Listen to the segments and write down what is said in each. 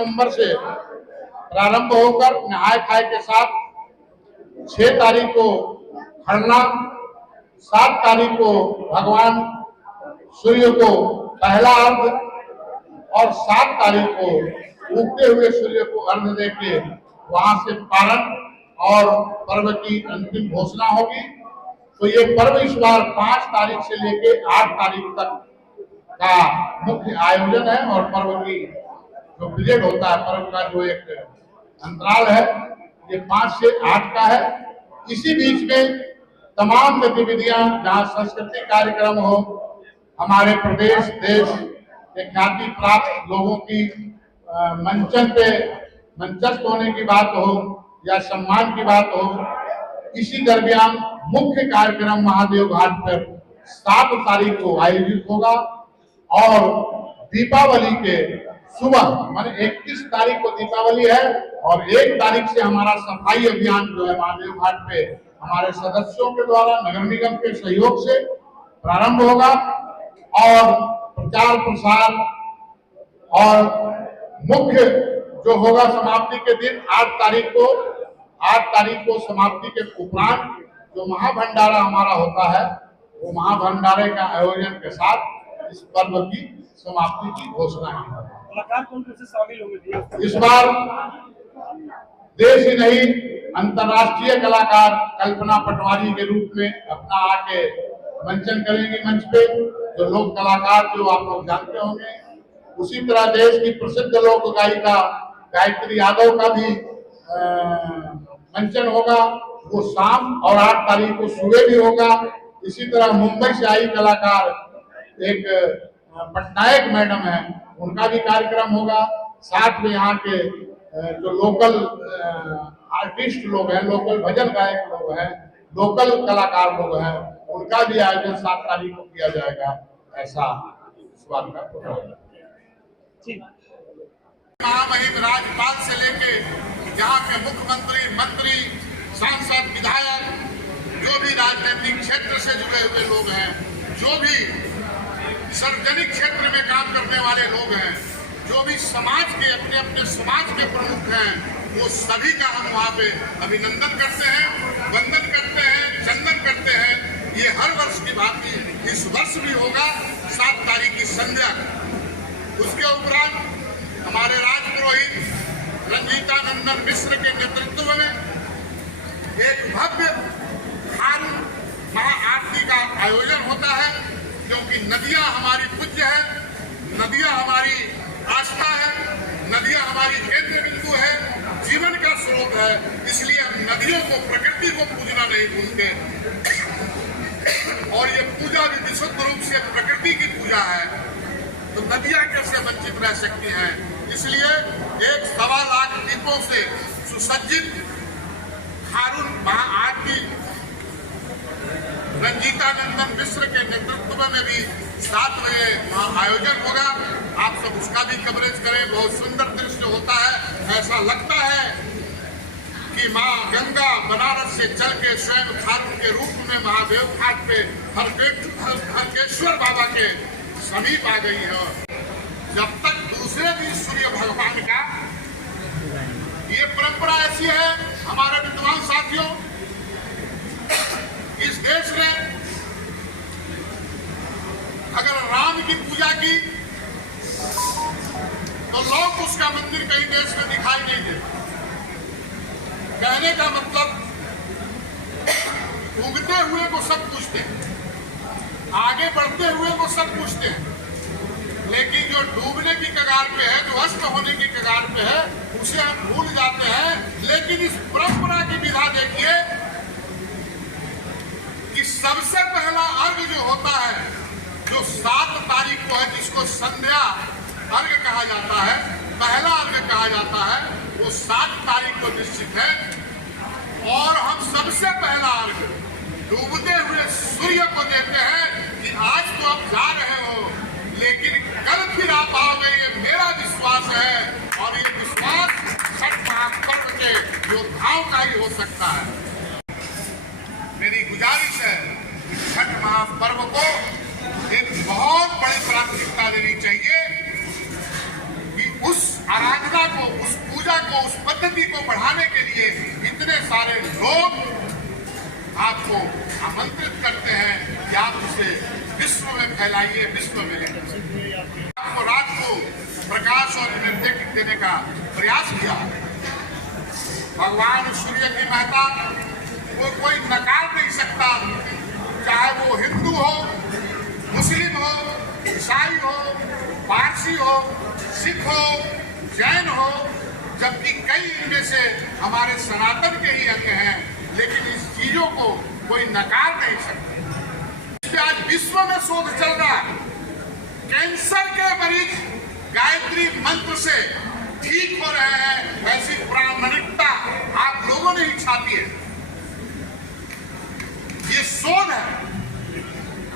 नवंबर से प्रारंभ होकर नहाय खाए के साथ 6 तारीख को खरना, 7 तारीख को भगवान सूर्य को पहला अर्घ और 7 तारीख को उगते हुए सूर्य को अर्घ देके वहां से पारण और पर्व की अंतिम घोषणा होगी। तो ये पर्व इस बार 5 तारीख से लेके 8 तारीख तक का मुख्य आयोजन है और पर्व की जो पीरियड होता है, पर्व का जो एक अंतराल है, ये 5 से 8 का है। इसी बीच में तमाम गतिविधियां, जहाँ सांस्कृतिक कार्यक्रम हो, हमारे प्रदेश देश के ख्याति प्राप्त लोगों की मंचन पे मंचस्थ होने की बात हो या सम्मान की बात हो, इसी दरमियान मुख्य कार्यक्रम महादेव घाट पर 7 तारीख को आयोजित होगा और दीपावली के सुबह माने 31 तारीख को दीपावली है और 1 तारीख से हमारा सफाई अभियान जो है महादेव घाट पे हमारे सदस्यों के द्वारा नगर निगम के सहयोग से प्रारंभ होगा और प्रचार प्रसार और मुख्य जो होगा समाप्ति के दिन 8 तारीख को समाप्ति के उपरांत जो महाभंडारा हमारा होता है, वो महाभंडारे का आयोजन के साथ इस पर्व की समाप्ति की घोषणा की। कलाकार कौन से शामिल होंगे इस बार? देश ही नहीं, अंतर्राष्ट्रीय कलाकार कल्पना पटवारी के रूप में अपना आके मंचन करेंगे मंच पे, जो लोक कलाकार जो आप लोग जानते होंगे। उसी तरह देश की प्रसिद्ध लोक गायिका गायत्री यादव का भी मंचन होगा, वो शाम और 8 तारीख को सुबह भी होगा। इसी तरह मुंबई से आई कलाकार एक पटनायक मैडम है, उनका भी कार्यक्रम होगा। साथ में यहाँ के जो लोकल आर्टिस्ट लोग हैं, लोकल भजन गायक लोग हैं, लोकल कलाकार लोग हैं, उनका भी आयोजन 7 तारीख को किया जाएगा। ऐसा इस बात का प्रोग्राम है। महामहिम राज्यपाल से लेके यहाँ के मुख्यमंत्री, मंत्री, सांसद, विधायक, जो भी राजनीतिक क्षेत्र से जुड़े हुए लोग हैं, जो भी सार्वजनिक क्षेत्र में काम करने वाले लोग हैं, जो भी समाज के अपने अपने समाज के प्रमुख हैं, वो सभी का हम वहाँ पे अभिनंदन करते हैं, वंदन करते हैं, चंदन करते हैं। ये हर वर्ष की भांति इस वर्ष भी होगा 7 तारीख की संध्या। उसके उपरांत हमारे राज पुरोहित रंजीतानंदन मिश्र के नेतृत्व में एक भव्य खारू महाआरती का आयोजन होता है, क्योंकि नदियां हमारी पूज्य है, नदियां हमारी आस्था है, नदियां हमारी केंद्र बिंदु है, जीवन का स्रोत है। इसलिए हम नदियों को, प्रकृति को पूजना नहीं भूलते और ये पूजा भी विशुद्ध रूप से प्रकृति की पूजा है, तो नदियां कैसे वंचित रह सकती हैं। इसलिए 1.25 लाख दीपों से सुसज्जित खारून महाआरती रंजीतानंदन मिश्र के नेतृत्व में भी 7 बजे वहाँ आयोजन होगा। आप सब उसका भी कवरेज करें। बहुत सुंदर दृश्य होता है। ऐसा लगता है कि माँ गंगा बनारस से चल के स्वयं खारून के रूप में महादेव घाट पे हरकेश्वर बाबा के समीप आ गई है। जब तक दूसरे दिन सूर्य भगवान का, ये परंपरा ऐसी है हमारे विद्वान साथियों, इस देश ने अगर राम की पूजा की तो लोग उसका मंदिर कहीं देश में दिखाई नहीं देता। कहने का मतलब उगते हुए को सब पूछते हैं, आगे बढ़ते हुए को सब पूछते हैं, लेकिन जो डूबने की कगार पे है, जो अस्त होने की कगार पे है, उसे हम भूल जाते हैं। लेकिन इस परंपरा की विधा देखिए कि सबसे पहला अर्घ जो होता है, जो 7 तारीख को है, जिसको संध्या अर्घ कहा जाता है, पहला अर्घ कहा जाता है, वो 7 तारीख को निश्चित है। और हम सबसे पहला अर्घ डूबते हुए सूर्य को देते हैं कि आज तो आप जा रहे हो, लेकिन कल फिर आप आओगे, ये मेरा विश्वास है। और ये विश्वास छठ महापर्व के योद्धाओं का ही हो सकता है। मेरी गुजारिश है कि छठ महापर्व को एक बहुत बड़ी प्राथमिकता देनी चाहिए कि उस आराधना को को, उस पूजा को, उस पद्धति को बढ़ाने के लिए इतने सारे लोग आपको आमंत्रित करते हैं कि आप उसे विश्व में फैलाइए, विश्व में लेकर आपको रात को प्रकाश और निर्देश देने का प्रयास किया। भगवान सूर्य की महत्ता को कोई नकार नहीं सकता, चाहे वो हिंदू हो, मुस्लिम हो, ईसाई हो, पारसी हो, सिख हो, जैन हो, जबकि कई इनमें से हमारे सनातन के ही अंग हैं, लेकिन इस चीजों को कोई नकार नहीं सकता। आज विश्व में शोध चल रहा है, कैंसर के मरीज गायत्री मंत्र से ठीक हो रहे हैं, ऐसी प्रामाणिकता आप लोगों ने ही छापी है। ये शोध है।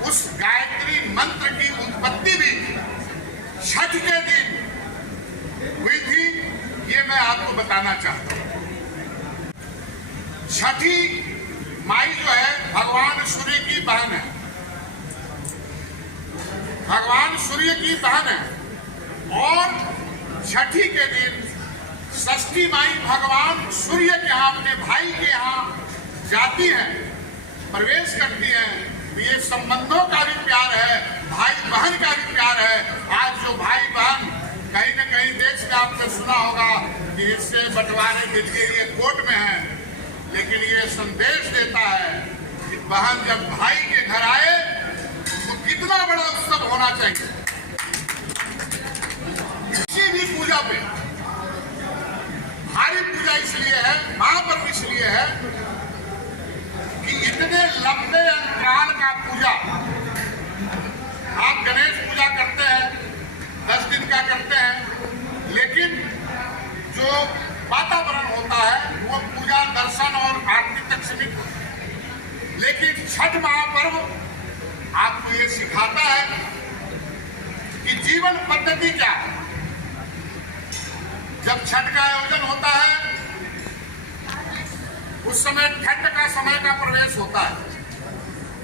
उस गायत्री मंत्र की उत्पत्ति भी छठ के दिन हुई थी, ये मैं आपको बताना चाहता हूं। छठी माई जो है भगवान सूर्य की बहन है, भगवान सूर्य की बहन है। और छठी के दिन षष्ठी माई भगवान सूर्य के यहाँ, अपने भाई के यहाँ जाती है, प्रवेश करती है। तो ये संबंधों का भी प्यार है, भाई बहन का भी प्यार है। आज जो भाई बहन कहीं न कहीं देश में आपने सुना होगा कि इससे बंटवारे के लिए कोर्ट में है, लेकिन ये संदेश देता है कि बहन जब भाई के घर आए तो कितना बड़ा उत्सव होना चाहिए। किसी भी पूजा पे भारी पूजा इसलिए है, महापर्व इसलिए है कि इतने लंबे अंतराल का पूजा, आप गणेश पूजा करते हैं 10 दिन का करते हैं, लेकिन जो वातावरण होता है वो पूजा, दर्शन और आरती तक सीमित होता है। लेकिन छठ महापर्व आपको ये सिखाता है कि जीवन पद्धति क्या है। जब छठ का आयोजन होता है उस समय ठंड का समय का प्रवेश होता है,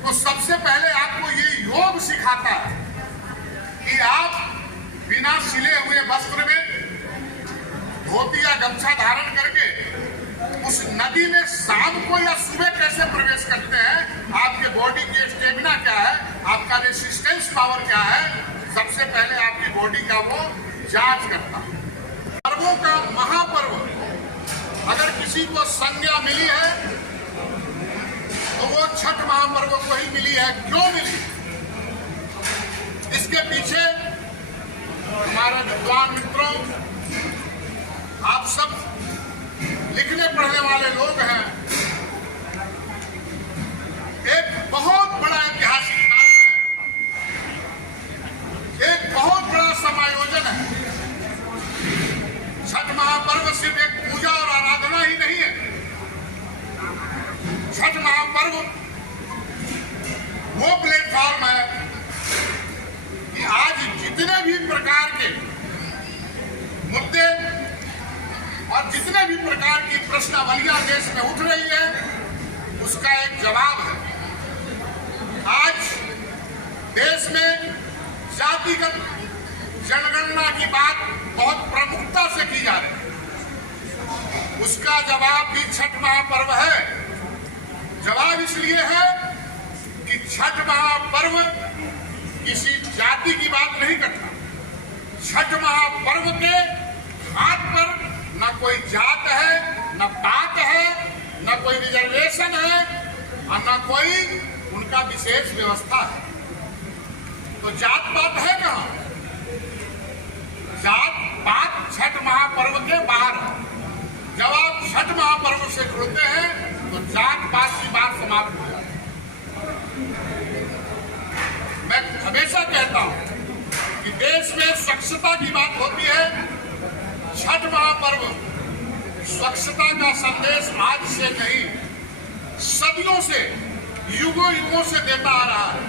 तो सबसे पहले आपको ये योग सिखाता है कि आप बिना सिले हुए वस्त्र में धोती या गमछा धारण करके उस नदी में शाम को या सुबह कैसे प्रवेश करते हैं, आपके बॉडी की स्टेमिना क्या है, आपका रेसिस्टेंस पावर क्या है, सबसे पहले आपकी बॉडी का वो जांच करता है। पर्वों का महापर्व अगर किसी को संज्ञा मिली है तो वो छठ महापर्व को ही मिली है। क्यों मिली? इसके पीछे हमारे विद्वान मित्रों, आप सब लिखने पढ़ने वाले लोग हैं, एक बहुत बड़ा ऐतिहासिक कारण है, एक बहुत बड़ा समायोजन है। छठ महापर्व सिर्फ एक पूजा और आराधना ही नहीं है। छठ महापर्व वो प्लेटफॉर्म है कि आज जितने भी प्रकार के मुद्दे और जितने भी प्रकार की प्रश्नावलियां देश में उठ रही है, उसका एक जवाब है। आज देश में जातिगत जनगणना की बात बहुत प्रमुखता से की जा रही है, उसका जवाब भी छठ महापर्व है। जवाब इसलिए है कि छठ महापर्व किसी जाति की बात नहीं करता। छठ महापर्व के हाथ पर न कोई जात है, न पात है, न कोई रिजर्वेशन है और न कोई उनका विशेष व्यवस्था है। तो जात पात है कहाँ? जात पात छठ महापर्व के बाहर है। जब आप छठ महापर्व से जुड़ते हैं तो जात पात की बात समाप्त हो जाती है। मैं हमेशा कहता हूं कि देश में स्वच्छता की बात होती है, छठ महापर्व स्वच्छता का संदेश आज से नहीं, सदियों से, युगों युगों से देता आ रहा है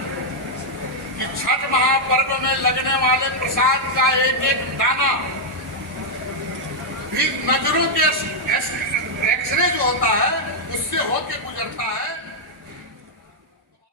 कि छठ महापर्व में लगने वाले प्रसाद का एक एक दाना भी नजरों के